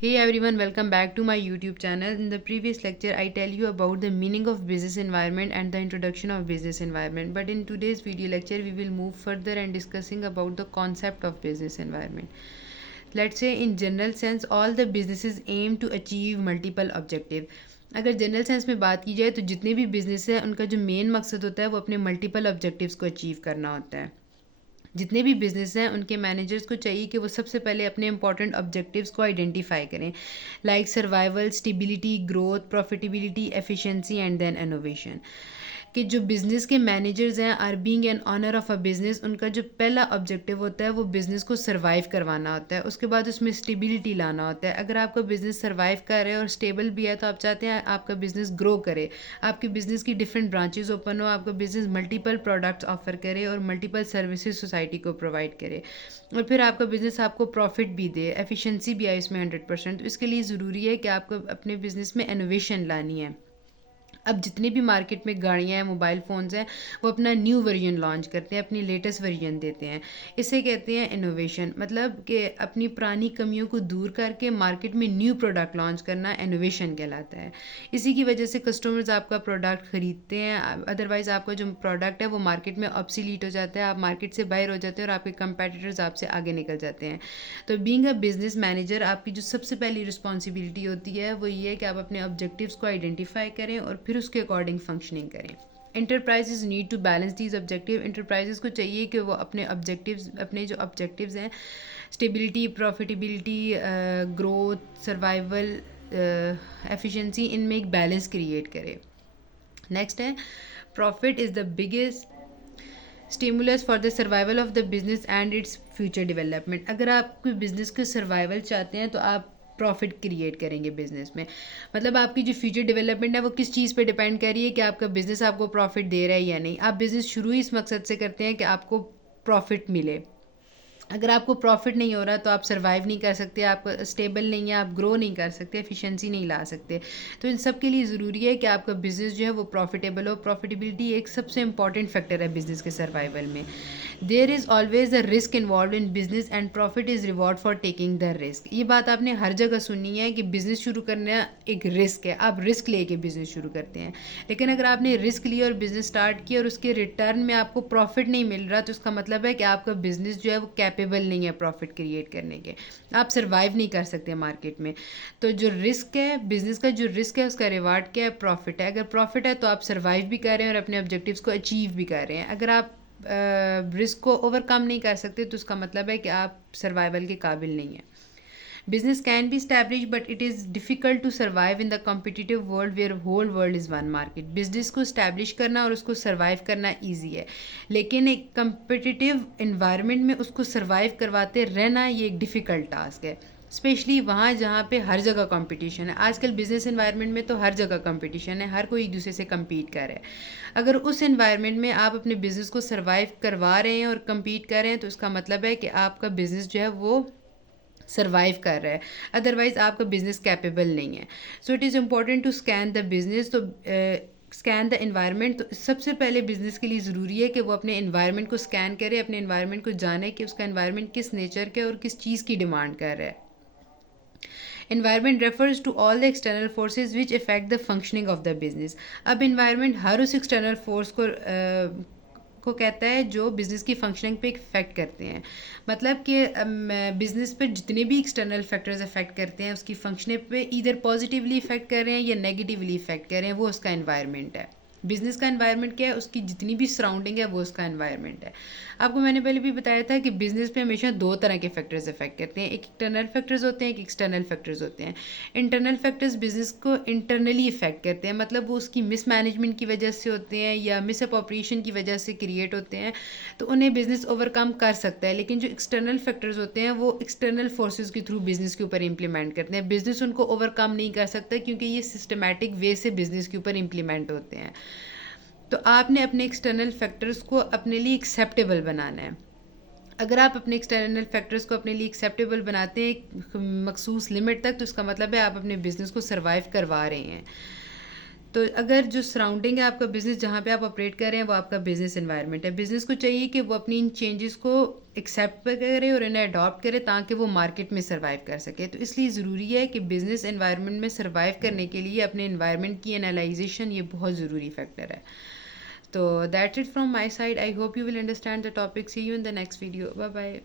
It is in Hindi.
Hey everyone, welcome back to my YouTube channel. In the previous lecture, I tell you about the meaning of business environment and the introduction of business environment. But in today's video lecture, we will move further and discussing about the concept of business environment. Let's say in general sense, all the businesses aim to achieve multiple objective. अगर जनरल सेंस में बात की जाए तो जितने भी बिजनेस है उनका जो मेन मकसद होता है वो अपने मल्टीपल ऑब्जेक्टिव्स को अचीव करना होता है. जितने भी बिजनेस हैं उनके मैनेजर्स को चाहिए कि वो सबसे पहले अपने इंपॉर्टेंट ऑब्जेक्टिव्स को आइडेंटिफाई करें, like survival, stability, growth, profitability, efficiency and then innovation. कि जो बिज़नेस के मैनेजर्स हैं are being an owner of a business, उनका जो पहला ऑब्जेक्टिव होता है वो बिज़नेस को सर्वाइव करवाना होता है. उसके बाद उसमें स्टेबिलिटी लाना होता है. अगर आपका बिज़नेस सर्वाइव कर रहे है और स्टेबल भी है तो आप चाहते हैं आपका बिज़नेस ग्रो करे, आपके बिज़नेस की डिफरेंट ब्रांचेस ओपन हो, आपका बिज़नेस मल्टीपल प्रोडक्ट्स ऑफर करे और मल्टीपल सर्विसेज सोसाइटी को प्रोवाइड करे, और फिर आपका बिज़नेस आपको प्रॉफिट भी दे, एफिशिएंसी भी आए इसमें 100%. तो इसके लिए ज़रूरी है कि आपको अपने बिज़नेस में इनोवेशन लानी है. अब जितने भी मार्केट में गाड़ियाँ हैं, मोबाइल फ़ोन्स हैं, वो अपना न्यू वर्जन लॉन्च करते हैं, अपनी लेटेस्ट वर्जन देते हैं. इसे कहते हैं इनोवेशन. मतलब कि अपनी पुरानी कमियों को दूर करके मार्केट में न्यू प्रोडक्ट लॉन्च करना इनोवेशन कहलाता है. इसी की वजह से कस्टमर्स आपका प्रोडक्ट ख़रीदते हैं. अदरवाइज़ आपका जो प्रोडक्ट है वो मार्केट में ऑब्सोलीट हो जाता है, आप मार्केट से बाहर हो जाते हैं और आपके कंपेटिटर्स आपसे आगे निकल जाते हैं. तो बीइंग अ बिज़नेस मैनेजर आपकी जो सबसे पहली रिस्पॉन्सिबिलिटी होती है वो ये है कि आप अपने ऑब्जेक्टिव्स को आइडेंटिफाई करें और फिर उसके अकॉर्डिंग फंक्शनिंग करें. Enterprises need to balance these objective. Enterprises को चाहिए कि वो अपने जो ऑब्जेक्टिव्स हैं, stability, profitability, growth, survival, efficiency, इनमें एक बैलेंस क्रिएट करे. नेक्स्ट है profit is the biggest stimulus for the survival of the business and its future development. अगर आप कोई बिजनेस के सर्वाइवल चाहते हैं तो आप प्रॉफिट क्रिएट करेंगे बिजनेस में. मतलब आपकी जो फ्यूचर डेवलपमेंट है वो किस चीज़ पे डिपेंड कर रही है कि आपका बिजनेस आपको प्रॉफिट दे रहा है या नहीं. आप बिजनेस शुरू ही इस मकसद से करते हैं कि आपको प्रॉफिट मिले. अगर आपको प्रॉफिट नहीं हो रहा तो आप सर्वाइव नहीं कर सकते, आप स्टेबल नहीं है, आप ग्रो नहीं कर सकते, एफिशिएंसी नहीं ला सकते. तो इन सब के लिए ज़रूरी है कि आपका बिज़नेस जो है वो प्रॉफिटेबल हो. प्रॉफिटेबिलिटी एक सबसे इंपॉर्टेंट फैक्टर है बिज़नेस के सर्वाइवल में. There is always a risk involve in business and profit is reward for taking the risk. ये बात आपने हर जगह सुनी है कि बिज़नेस शुरू करना एक रिस्क है, आप रिस्क लेके बिज़नेस शुरू करते हैं. लेकिन अगर आपने रिस्क लिया और बिज़नेस स्टार्ट किया और उसके रिटर्न में आपको प्रॉफिट नहीं मिल रहा तो उसका मतलब है कि आपका बिज़नेस जो है वो कैपेबल नहीं है प्रॉफिट क्रिएट करने के. आप सर्वाइव नहीं कर सकते मार्केट में. तो जो रिस्क है बिज़नेस का, जो रिस्क है उसका रिवार्ड क्या है? प्रॉफिट है. अगर प्रॉफिट है तो आप सर्वाइव भी कर रहे हैं और अपने ऑब्जेक्टिव्स को अचीव भी कर रहे हैं. अगर आप रिस्क को ओवरकम नहीं कर सकते तो उसका मतलब है कि आप सर्वाइवल के काबिल नहीं हैं. Business can be established, but it is difficult to survive in the competitive world where whole world is one market. Business को establish करना और उसको survive करना easy है, लेकिन एक competitive environment में उसको survive करवाते रहना ये एक difficult task है. स्पेशली वहाँ जहाँ पे हर जगह कंपटीशन है. आजकल बिजनेस एनवायरनमेंट में तो हर जगह कंपटीशन है, हर कोई एक दूसरे से compete कर रहा है. अगर उस एनवायरनमेंट में आप अपने बिजनेस को सर्वाइव करवा रहे हैं और compete कर रहे हैं तो इसका मतलब है कि आपका बिजनेस जो है वो सर्वाइव कर रहा है, अदरवाइज़ आपका बिजनेस कैपेबल नहीं है. So it is important to scan the business. तो स्कैन द इन्वायरमेंट. तो सबसे पहले बिजनेस के लिए ज़रूरी है कि वो अपने इन्वायरमेंट को स्कैन करे, अपने इन्वायरमेंट को जाने कि उसका इन्वायरमेंट किस नेचर का और किस चीज़ की डिमांड कर रहा है. Environment refers to all the external forces which affect the functioning of the business. अब environment हर उस external force को कहता है जो बिज़नेस की फंक्शनिंग पे इफेक्ट करते हैं. मतलब कि बिज़नेस पर जितने भी एक्सटर्नल फैक्टर्स इफेक्ट करते हैं उसकी फंक्शनिंग पे इधर पॉजिटिवली इफेक्ट कर रहे हैं या नेगेटिवली इफेक्ट कर रहे हैं, वो उसका एनवायरनमेंट है. बिज़नेस का एनवायरनमेंट क्या है? उसकी जितनी भी सराउंडिंग है वो उसका एनवायरनमेंट है. आपको मैंने पहले भी बताया था कि बिज़नेस पे हमेशा दो तरह के फैक्टर्स इफेक्ट करते हैं. एक इंटरनल फैक्टर्स होते हैं, एक एक्सटर्नल फैक्टर्स होते हैं. इंटरनल फैक्टर्स बिज़नेस को इंटरनली इफेक्ट करते हैं, मतलब वो उसकी मिस मैनेजमेंट की वजह से होते हैं या मिस अप्रोप्रिएशन की वजह से क्रिएट होते हैं, तो उन्हें बिज़नेस ओवरकम कर सकता है. लेकिन जो एक्सटर्नल फैक्टर्स होते हैं वो एक्सटर्नल फोर्सेस के थ्रू बिज़नेस के ऊपर इंप्लीमेंट करते हैं. बिज़नेस उनको ओवरकम नहीं कर सकता क्योंकि ये सिस्टमैटिक वे से बिज़नेस के ऊपर इंप्लीमेंट होते हैं. तो आपने अपने एक्सटर्नल फैक्टर्स को अपने लिए एक्सेप्टेबल बनाना है. अगर आप अपने एक्सटर्नल फैक्टर्स को अपने लिए एक्सेप्टेबल बनाते हैं एक मखसूस लिमिट तक तो उसका मतलब है आप अपने बिज़नेस को सर्वाइव करवा रहे हैं. तो अगर जो सराउंडिंग है आपका बिज़नेस, जहाँ पे आप ऑपरेट कर रहे हैं, वो आपका बिज़नेस एनवायरनमेंट है। बिज़नेस को चाहिए कि वो अपनी इन चेंजेस को एक्सेप्ट करे और इन्हें अडॉप्ट करे ताकि वो मार्केट में सर्वाइव कर सके। तो इसलिए ज़रूरी है कि बिज़नेस एनवायरनमेंट में सर्वाइव करने के लिए अपने एनवायरनमेंट की एनालाइजेशन ये बहुत ज़रूरी फैक्टर है। तो that's it from my side. I hope you will understand the topic. See you in the next video. Bye bye.